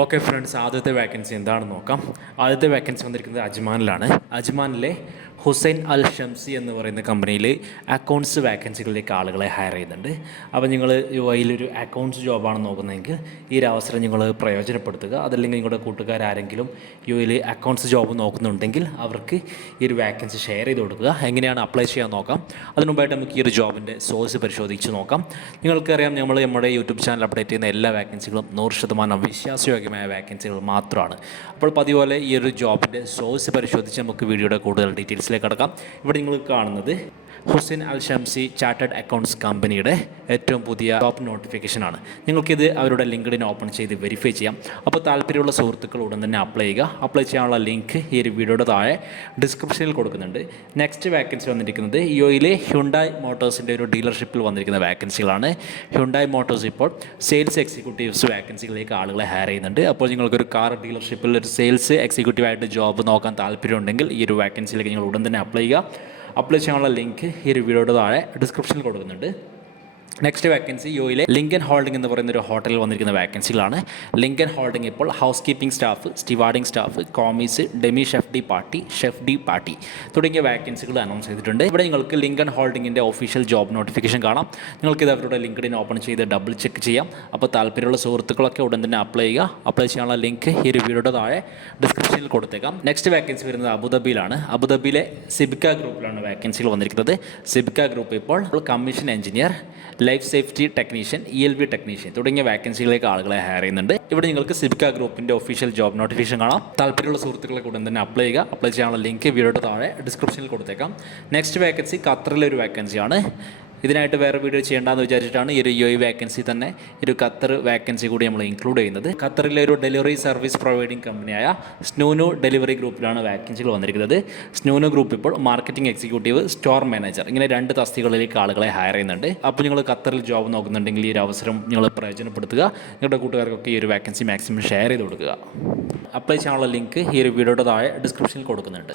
Okay friends ആദ്യത്തെ vacancy എന്താണെന്ന് നോക്കാം. ആദ്യത്തെ വാക്കൻസി വന്നിരിക്കുന്നത് അജ്മാനിലാണ്. അജ്മാനിലെ ഹുസൈൻ അൽ ഷംസി എന്ന് പറയുന്ന കമ്പനിയിൽ അക്കൗണ്ട്സ് വാക്കൻസികളിലേക്ക് ആളുകളെ ഹയർ ചെയ്യുന്നുണ്ട്. അപ്പോൾ നിങ്ങൾ യു ഐയിലൊരു അക്കൗണ്ട്സ് ജോബാണ് നോക്കുന്നതെങ്കിൽ ഈ ഒരു അവസരം നിങ്ങൾ പ്രയോജനപ്പെടുത്തുക. അതല്ലെങ്കിൽ നിങ്ങളുടെ കൂട്ടുകാരാരെങ്കിലും യു ഐയിൽ അക്കൗണ്ട്സ് ജോബ് നോക്കുന്നുണ്ടെങ്കിൽ അവർക്ക് ഈ ഒരു വാക്കൻസി ഷെയർ ചെയ്ത് കൊടുക്കുക. എങ്ങനെയാണ് അപ്ലൈ ചെയ്യാൻ നോക്കാം. അതിനുമുമ്പായിട്ട് നമുക്ക് ഈ ഒരു ജോബിന്റെ സോഴ്സ് പരിശോധിച്ച് നോക്കാം. നിങ്ങൾക്കറിയാം നമ്മൾ നമ്മുടെ യൂട്യൂബ് ചാനൽ അപ്ഡേറ്റ് ചെയ്യുന്ന എല്ലാ വാക്കൻസികളും നൂറ് ശതമാനം വിശ്വാസയോഗ്യമായ വാക്കൻസികൾ മാത്രമാണ്. അപ്പോൾ പതിപോലെ ഈ ഒരു ജോബിന്റെ സോഴ്സ് പരിശോധിച്ച് നമുക്ക് വീഡിയോയുടെ കൂടുതൽ ഡീറ്റെയിൽസിലേക്ക് കടക്കാം. ഇവിടെ നിങ്ങൾ കാണുന്നത് Hussain Al Shamsi chartered accounts കമ്പനിയുടെ ഏറ്റവും പുതിയ ടോപ്പ് നോട്ടിഫിക്കേഷനാണ് നിങ്ങൾക്കിത് അവരുടെ ലിങ്ക്ഡിൻ ഓപ്പൺ ചെയ്ത് വെരിഫൈ ചെയ്യാം. അപ്പോൾ താല്പര്യമുള്ള സുഹൃത്തുക്കൾ ഉടൻ തന്നെ അപ്ലൈ ചെയ്യുക. അപ്ലൈ ചെയ്യാനുള്ള ലിങ്ക് ഈ ഒരു വീഡിയോയുടെ താഴെ ഡിസ്ക്രിപ്ഷനിൽ കൊടുക്കുന്നുണ്ട്. നെക്സ്റ്റ് വാക്കൻസി വന്നിരിക്കുന്നത് യോയിലെ ഹ്യുണ്ടായ് മോട്ടോഴ്സിന്റെ ഒരു ഡീലർഷിപ്പിൽ വന്നിരിക്കുന്ന വാക്കൻസികളാണ് ഹ്യുണ്ടായ് മോട്ടോഴ്സ് ഇപ്പോൾ സെയിൽസ് എക്സിക്യൂട്ടീവ്സ് വാക്കൻസികളിലേക്ക് ആളുകളെ ഹയർ ചെയ്യുന്നുണ്ട്. അപ്പോൾ നിങ്ങൾക്കൊരു കാർ ഡീലർഷിപ്പിൽ ഒരു സെയിൽസ് എക്സിക്യൂട്ടീവായിട്ട് ജോബ് നോക്കാൻ താല്പര്യമുണ്ടെങ്കിൽ ഈ ഒരു വാക്കൻസിയിലേക്ക് നിങ്ങൾ ഉടൻ തന്നെ അപ്ലൈ ചെയ്യുക. അപ്ലൈ ചെയ്യാനുള്ള ലിങ്ക് ഈ ഒരു വീഡിയോയുടെ താഴെ ഡിസ്ക്രിപ്ഷനിൽ കൊടുക്കുന്നുണ്ട്. നെക്സ്റ്റ് വാക്കൻസി യുയിലെ ലിങ്കൻ ഹോൾഡിംഗ് എന്ന് പറയുന്ന ഒരു ഹോട്ടലിൽ വന്നിരിക്കുന്ന വാക്കൻസികളാണ് ലിങ്കൻ ഹോൾഡിംഗ് ഇപ്പോൾ housekeeping staff stewarding staff commis demi chef de partie chef de partie തുടങ്ങിയ വാക്കൻസികൾ അനൗൺസ് ചെയ്തിട്ടുണ്ട്. ഇവിടെ നിങ്ങൾക്ക് ലിങ്കൻ ഹോൾഡിങ്ങിന്റെ ഒഫീഷ്യൽ ജോബ് നോട്ടിഫിക്കേഷൻ കാണാം. നിങ്ങൾക്ക് ഇത് അവരുടെ ലിങ്ക്ഡിൻ ഓപ്പൺ ചെയ്ത് ഡബിൾ ചെക്ക് ചെയ്യാം. അപ്പോൾ താല്പര്യമുള്ള സുഹൃത്തുക്കളൊക്കെ ഉടൻ തന്നെ അപ്ലൈ ചെയ്യുക. അപ്ലൈ ചെയ്യാനുള്ള ലിങ്ക് ഈ ഒരു താഴെ ഡിസ്ക്രിപ്ഷനിൽ കൊടുത്തേക്കാം. നെക്സ്റ്റ് വാക്കൻസി വരുന്നത് അബുദാബിയിലാണ്. അബുദാബിയിലെ സിബിക്ക ഗ്രൂപ്പിലാണ് വാക്കൻസികൾ വന്നിരിക്കുന്നത്. സിബിക്ക ഗ്രൂപ്പ് ഇപ്പോൾ commission engineer life safety technician E L B technician തുടങ്ങിയ വാക്കൻസികളിലേക്ക് ആളുകളെ ഹയർ ചെയ്യുന്നുണ്ട്. ഇവിടെ നിങ്ങൾക്ക് സിബിക്ക ഗ്രൂപ്പിന്റെ ഒഫീഷ്യൽ ജോബ് നോട്ടിഫിക്കേഷൻ കാണാം. താല്പര്യമുള്ള സുഹൃത്തുക്കളെ കൂടെ തന്നെ അപ്ലൈ ചെയ്യുക. അപ്ലൈ ചെയ്യാനുള്ള ലിങ്ക് വീഡിയോയുടെ താഴെ ഡിസ്ക്രിപ്ഷനിൽ കൊടുത്തേക്കാം. നെക്സ്റ്റ് വാക്കൻസി ഖത്തറിലെ ഒരു വാക്കൻസിയാണ് ഇതിനായിട്ട് വേറെ വീഡിയോ ചെയ്യേണ്ടെന്ന് വിചാരിച്ചിട്ടാണ് ഈ ഒരു യു ഐ വാക്കൻസി തന്നെ ഒരു ഖത്തർ വാക്കൻസി കൂടി നമ്മൾ ഇൻക്ലൂഡ് ചെയ്യുന്നത്. ഖത്തറിലെ ഒരു ഡെലിവറി സർവീസ് പ്രൊവൈഡിംഗ് കമ്പനിയായ സ്നൂനു ഡെലിവറി ഗ്രൂപ്പിലാണ് വാക്കൻസികൾ വന്നിരിക്കുന്നത്. സ്നൂനു ഗ്രൂപ്പ് ഇപ്പോൾ മാർക്കറ്റിംഗ് എക്സിക്യൂട്ടീവ് സ്റ്റോർ മാനേജർ ഇങ്ങനെ രണ്ട് തസ്തികളിലേക്ക് ആളുകളെ ഹയർ ചെയ്യുന്നുണ്ട്. അപ്പോൾ നിങ്ങൾ ഖത്തറിൽ ജോബ് നോക്കുന്നുണ്ടെങ്കിൽ ഈ ഒരു അവസരം നിങ്ങൾ പ്രയോജനപ്പെടുത്തുക. നിങ്ങളുടെ കൂട്ടുകാർക്കൊക്കെ ഈ ഒരു വാക്കൻസി മാക്സിമം ഷെയർ ചെയ്ത് കൊടുക്കുക. അപ്ലൈ ചെയ്യാനുള്ള ലിങ്ക് ഈ ഒരു വീഡിയോയുടെ താഴെ ഡിസ്ക്രിപ്ഷനിൽ കൊടുക്കുന്നുണ്ട്.